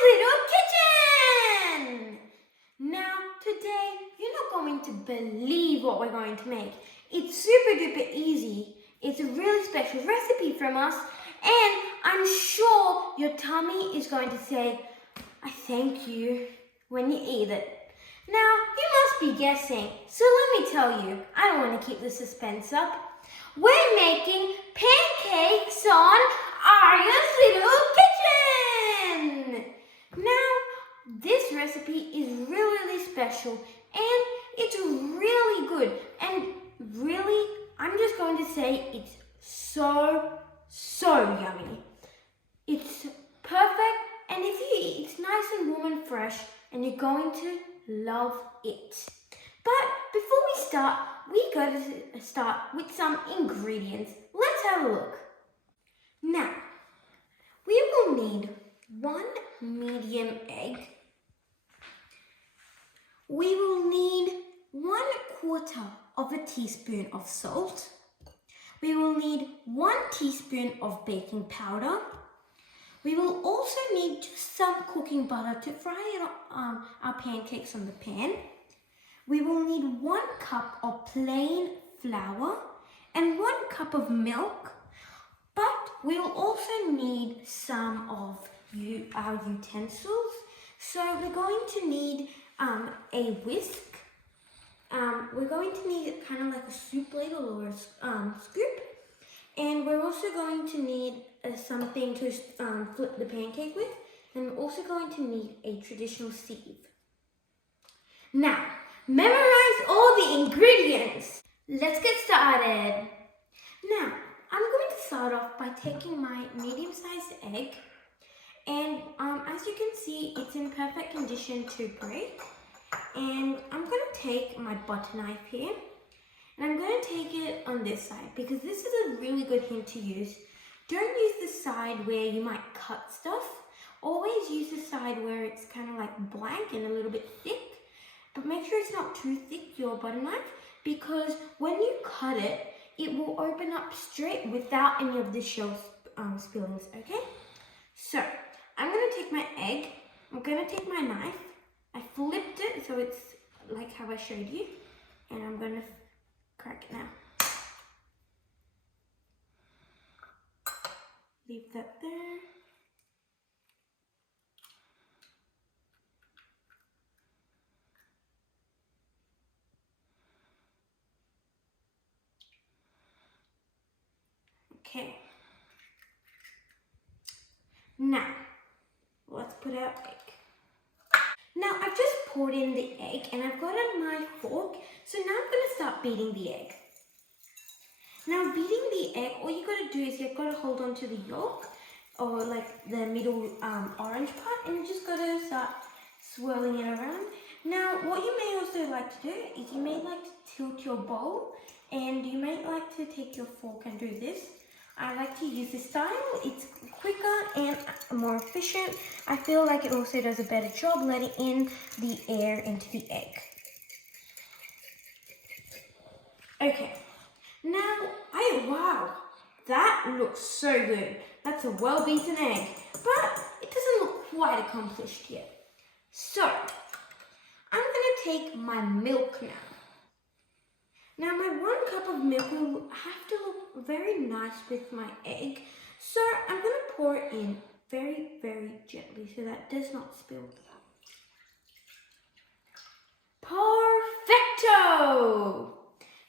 Aria's little kitchen! Now, today, you're not going to believe what we're going to make. It's super duper easy. It's a really special recipe from us, and I'm sure your tummy is going to say, I thank you when you eat it. Now, you must be guessing, so let me tell you, I don't want to keep the suspense up. We're making pancakes on Aria's little kitchen! Now, this recipe is really special and it's really good, and really, I'm just going to say it's so yummy. It's perfect, and if you eat, it's nice and warm and fresh, and you're going to love it. But before we start, we got to start with some ingredients. Let's have a look. Now, we will need 1 medium egg. We will need 1/4 of a teaspoon of salt. We will need 1 teaspoon of baking powder. We will also need just some cooking butter to fry our pancakes on the pan. We will need 1 cup of plain flour and 1 cup of milk. But we will also need some of our utensils. So we're going to need a whisk. We're going to need kind of like a soup ladle or a scoop. And we're also going to need something to flip the pancake with. And we're also going to need a traditional sieve. Now, memorize all the ingredients. Let's get started. Now, I'm going to start off by taking my medium-sized egg. And as you can see, it's in perfect condition to break. And I'm going to take my butter knife here. And I'm going to take it on this side because this is a really good hint to use. Don't use the side where you might cut stuff. Always use the side where it's kind of like blank and a little bit thick. But make sure it's not too thick, your butter knife, because when you cut it, it will open up straight without any of the shell spillings, okay? So, I'm going to take my egg. I'm going to take my knife. I flipped it so it's like how I showed you. And I'm going to crack it now. Leave that there. Okay. Now, let's put our egg. Now, I've just poured in the egg and I've got on my fork. So now I'm going to start beating the egg. Now, beating the egg, all you got to do is you've got to hold on to the yolk or like the middle orange part, and you just got to start swirling it around. Now, what you may also like to do is you may like to tilt your bowl, and you may like to take your fork and do this. I like to use this style. It's quicker and more efficient. I feel like it also does a better job letting in the air into the egg. Okay, now, wow, that looks so good. That's a well-beaten egg, but it doesn't look quite accomplished yet. So, I'm going to take my milk now. Now, my 1 cup of milk will have to look very nice with my egg. So, I'm going to pour it in very gently so that it does not spill. Perfecto!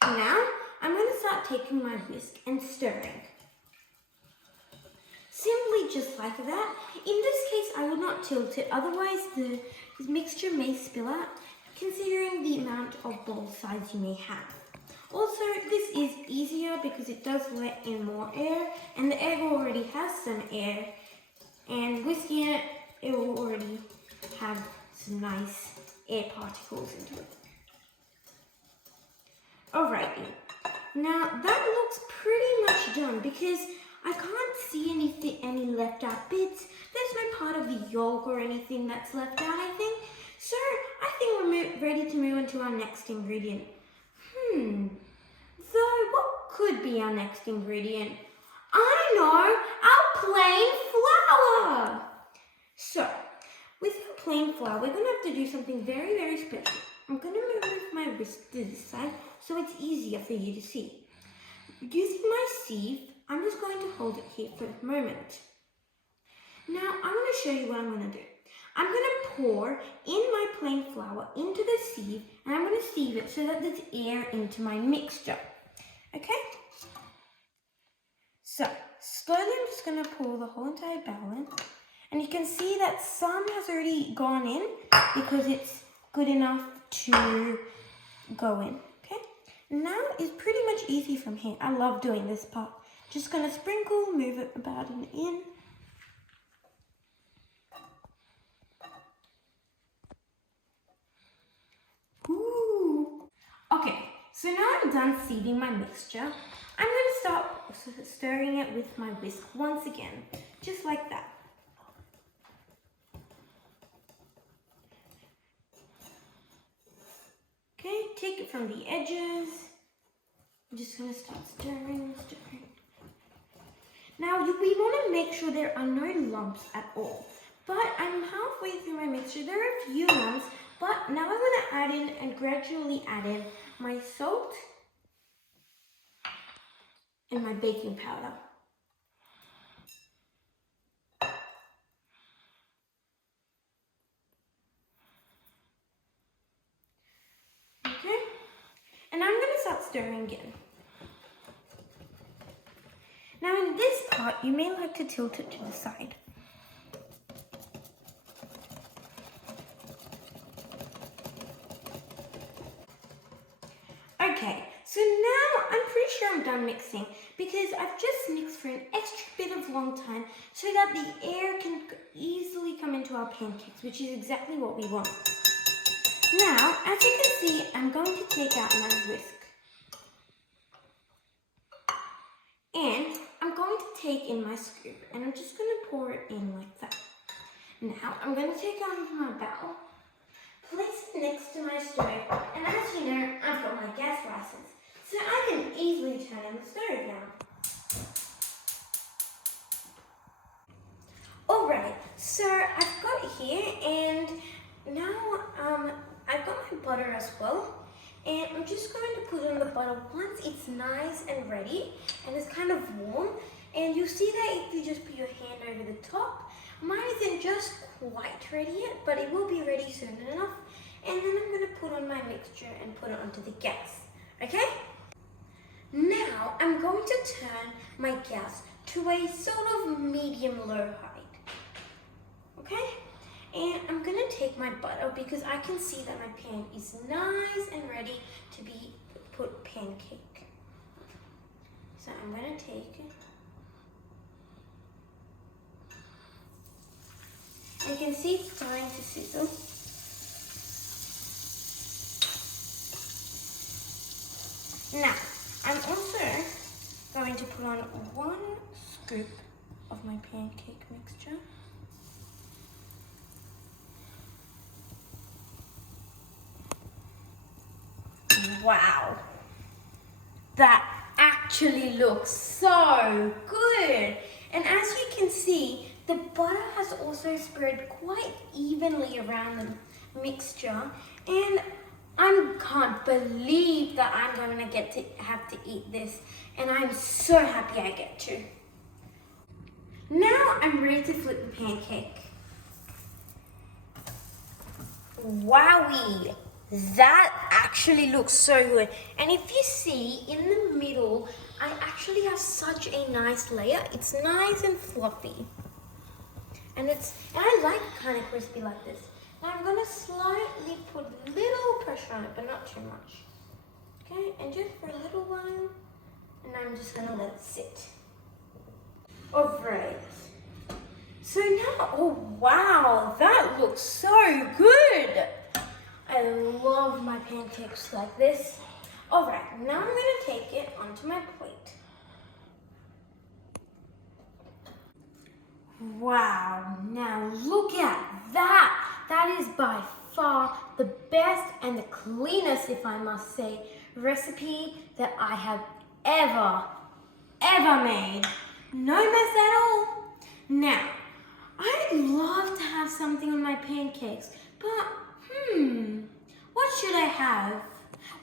Now, I'm going to start taking my whisk and stirring. Simply just like that. In this case, I will not tilt it, otherwise the mixture may spill out, considering the amount of bowl size you may have. Also, this is easier because it does let in more air, and the egg already has some air, and whisking it, it will already have some nice air particles into it. Alrighty, now that looks pretty much done because I can't see any left out bits. There's no part of the yolk or anything that's left out, I think. So, I think we're ready to move on to our next ingredient. So what could be our next ingredient? I know, our plain flour. So, plain flour, we're going to have to do something very, very special. I'm going to move my whisk to this side so it's easier for you to see. Using my sieve, I'm just going to hold it here for a moment. Now, I'm going to show you what I'm going to do. I'm going to pour in my plain flour into the sieve, and I'm going to sieve it so that there's air into my mixture. Okay? So, slowly I'm just going to pour the whole entire barrel in. And you can see that some has already gone in because it's good enough to go in. Okay? Now it's pretty much easy from here. I love doing this part. Just going to sprinkle, move it about and in. Ooh. Okay, so now I'm done sieving my mixture. I'm going to start stirring it with my whisk once again, just like that. Okay, take it from the edges. I'm just going to start stirring. Now, we want to make sure there are no lumps at all. But I'm halfway through my mixture. There are a few lumps, but now I'm going to add in and gradually add in my salt and my baking powder. Okay, and I'm going to start stirring again. Now in this part, you may like to tilt it to the side. Okay, so now I'm pretty sure I'm done mixing because I've just mixed for an extra bit of long time so that the air can easily come into our pancakes, which is exactly what we want. Now, as you can see, I'm going to take out my whisk. And I'm going to take in my scoop and I'm just going to pour it in like that. Now, I'm going to take out my bowl, place it next to my stove, and as you know, I've got my gas license, so I can easily turn on the stove now. Alright, so I've got it here, and now I've got my butter as well, and I'm just going to put in the butter once it's nice and ready, and it's kind of warm, and you'll see that if you just put your hand over the top. Mine isn't just quite ready yet, but it will be ready soon enough. And then I'm going to put on my mixture and put it onto the gas. Okay? Now I'm going to turn my gas to a sort of medium-low height. Okay? And I'm going to take my butter because I can see that my pan is nice and ready to be put pancake. So I'm going to take it. You can see it's starting to sizzle. Now, I'm also going to put on 1 scoop of my pancake mixture. Wow, that actually looks so good. And as you can see, the butter has also spread quite evenly around the mixture, and I can't believe that I'm going to have to eat this, and I'm so happy I get to. Now I'm ready to flip the pancake. Wowie! That actually looks so good. And if you see in the middle, I actually have such a nice layer. It's nice and fluffy. And I like kind of crispy like this. Now I'm going to slightly put a little pressure on it, but not too much. Okay, and just for a little while, and I'm just going to let it sit. Alright. So now, oh wow, that looks so good. I love my pancakes like this. Alright, now I'm going to take it onto my plate. Wow, now look at that. That is by far the best and the cleanest, if I must say, recipe that I have ever made. No mess at all. Now, I'd love to have something on my pancakes, but what should I have?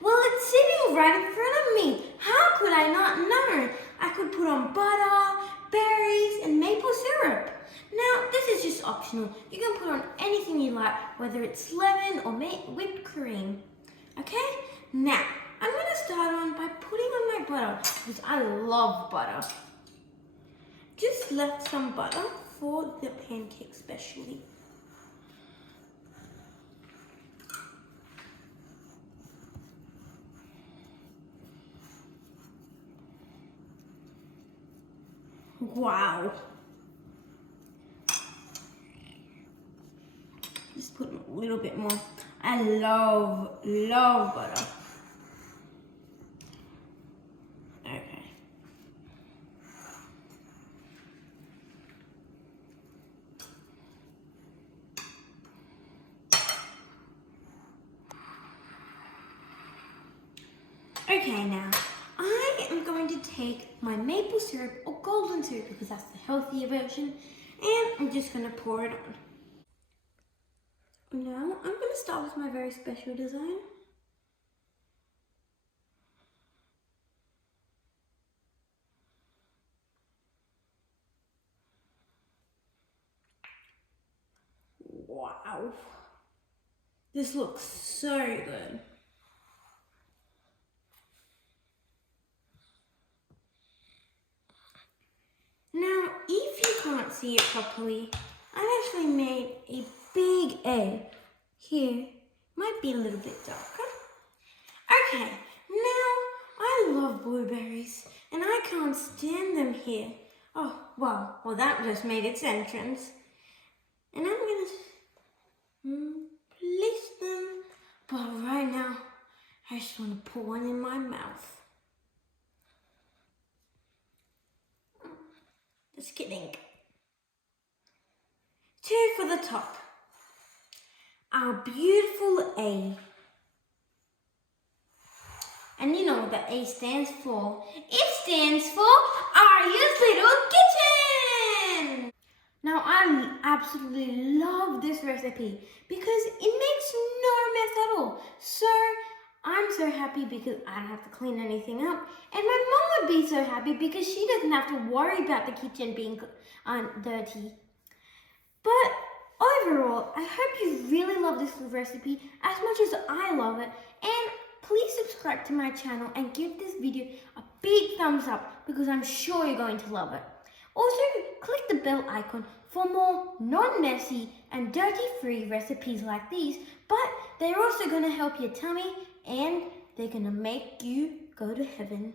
Well, it's sitting right in front of me. How could I not know? I could put on butter, berries, and maple syrup. Now, this is just optional. You can put on anything you like, whether it's lemon or whipped cream. Okay? Now, I'm going to start on by putting on my butter, because I love butter. Just left some butter for the pancake specially. Wow. Just put a little bit more. I love butter. Okay. Okay, now I am going to take my maple syrup or golden syrup because that's the healthier version, and I'm just going to pour it on. Now I'm going to start with my very special design. Wow, this looks so good. Now, if you can't see it properly, I've actually made a big A. Here, might be a little bit darker. Okay, now I love blueberries and I can't stand them here. Oh, well that just made its entrance. And I'm gonna place them, but right now, I just want to put one in my mouth. Just kidding. 2 for the top. Our beautiful A. And you know what the A stands for? It stands for Aria's Little Kitchen! Now I absolutely love this recipe because it makes no mess at all. So I'm so happy because I don't have to clean anything up. And my mom would be so happy because she doesn't have to worry about the kitchen being dirty. But overall, I hope you really love this recipe as much as I love it. And please subscribe to my channel and give this video a big thumbs up because I'm sure you're going to love it. Also, click the bell icon for more non-messy and dirty-free recipes like these, but they're also going to help your tummy and they're going to make you go to heaven.